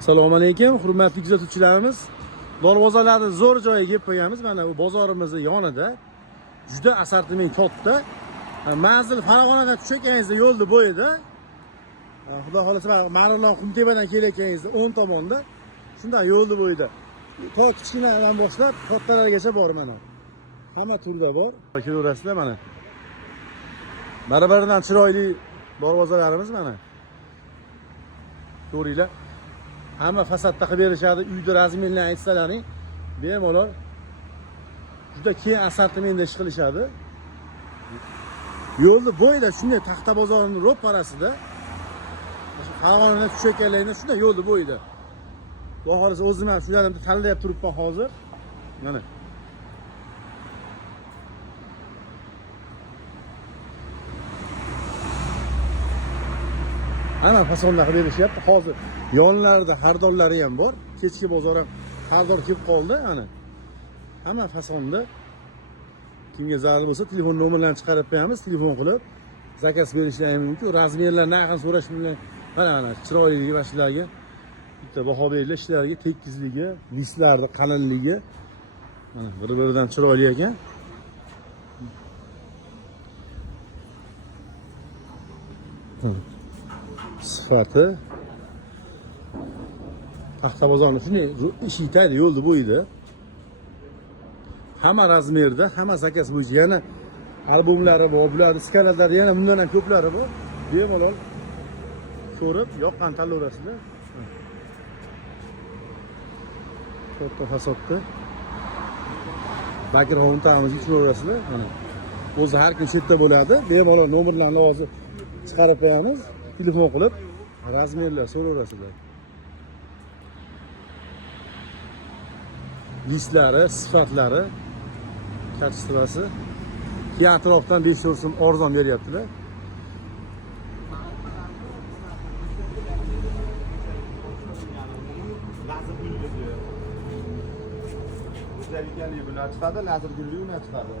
Assalomu alaykum, hurmatli kuzatuvchilarimiz. Dorvozalarni zo'r joyiga kelib qo'yamiz. Mana bu bozorimizning yonida juda assortiment katta. Manzil Farg'onaga tushayotganingizda yo'lni bo'yida. Xudo xolasa Marg'ilon Qumtepadan kelayotganingizda o'ng tomonda shunday yo'lni bo'yida. To kichkinadan boshlab kattalargacha bor mana. Hamma turda bor. Kelaverasizlar mana. Bari-biridan chiroyli dorvozalarimiz mana. Ko'ringlar. Hamma fasadda qilib berishadi, uyda razmerlarni aytsalaring, bemalol juda keng assortimentda ish qilishadi. Yo'lni bo'yida shunday taxta bozorining ro'parasida Farg'onadan tushayotganlaringda shunday yo'lni bo'yida. Xudo xolasa o'zim ham shularni tanlab turibman hozir. Mana. Hamma fasonda qilib berishyapti. Hozir yonlarida xaridorlari ham bor. Kechki bozor ham xaridor kelib qoldi, ana. Hamma fasonda. Kimga zarur bo'lsa, telefon nomerlarini chiqarib qo'yamiz, telefon qilib zakaz berishlari mumkin. Razmerlar narxini so'rash bilan mana chiroyligi va shularga bitta baho beringlar, ishlariga tekizligi, listlarning qalinligi mana bir-biridan chiroyli ekan. Sifati taxta bozorni shunday ish yetadi yo'lni bo'yida. Hamma razmerda, hamma zakaz bo'yicha yana albomlari bor, bularning skalalari yana bundan ham ko'plari bor. Bemalol ko'rib, yoqqan tanlayverasizlar. Katta fasodda background ta'miz qilaverasizlar. Mana o'zi har kim chetda bo'ladi. Bemalol nomerlarni hozir chiqarib qo'yamiz. Telefon qilib razmerlar so'raverasizlar. Listlari, sifatlari, kachestvasi. Keyin atrofdan 5 so'm arzon beryaptilar. Lazer gulli bular chiqadi, lazer gulli ular chiqadi.